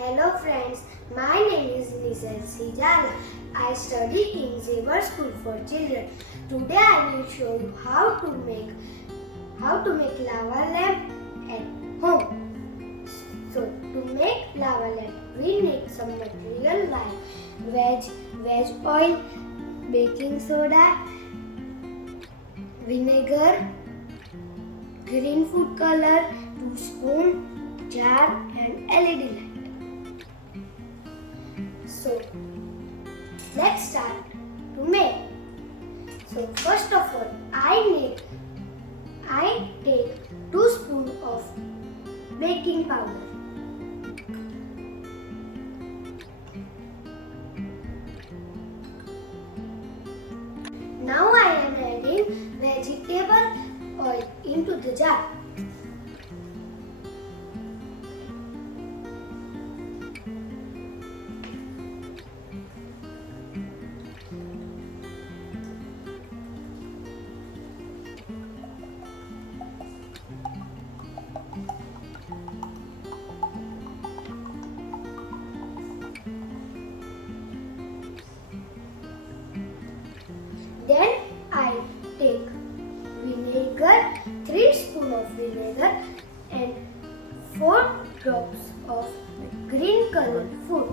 Hello friends, my name is Nizel. I study in Vinegar School for Children. Today I will show you how to make lava lamp at home. So to make lava lamp, we need some material like veg oil, baking soda, vinegar, green food color, 2 spoon, jar and LED light. So let's start to make. So first of all, I take 2 spoons of baking powder. Now I am adding vegetable oil into the jar. Then I take vinegar, 3 spoons of vinegar and 4 drops of green food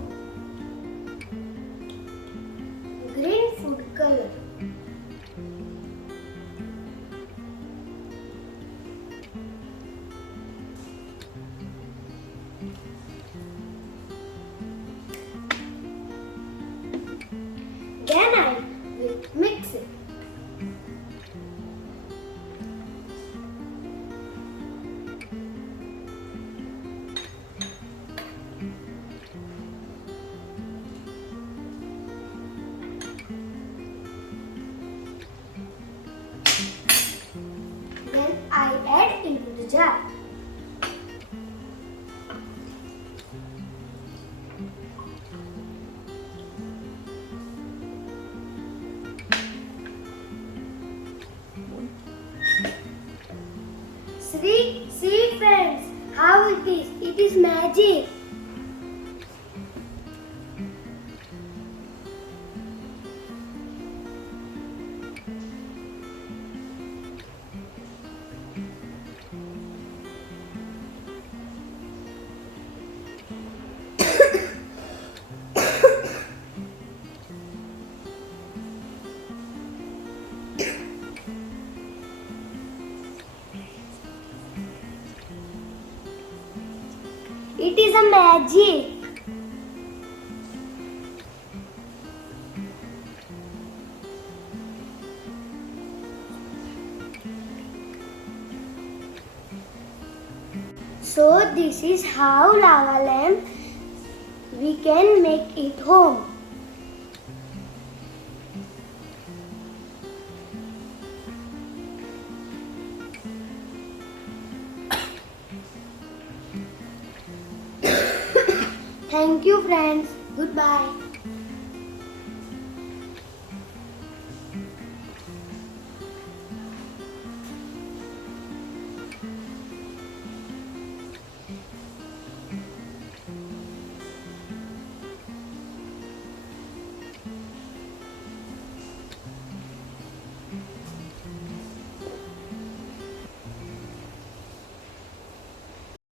color. Then I will mix it. Then I add into the jar. See friends, how it is. It is magic. It is a magic. So this is how lava lamp we can make it home. Thank you friends. Goodbye.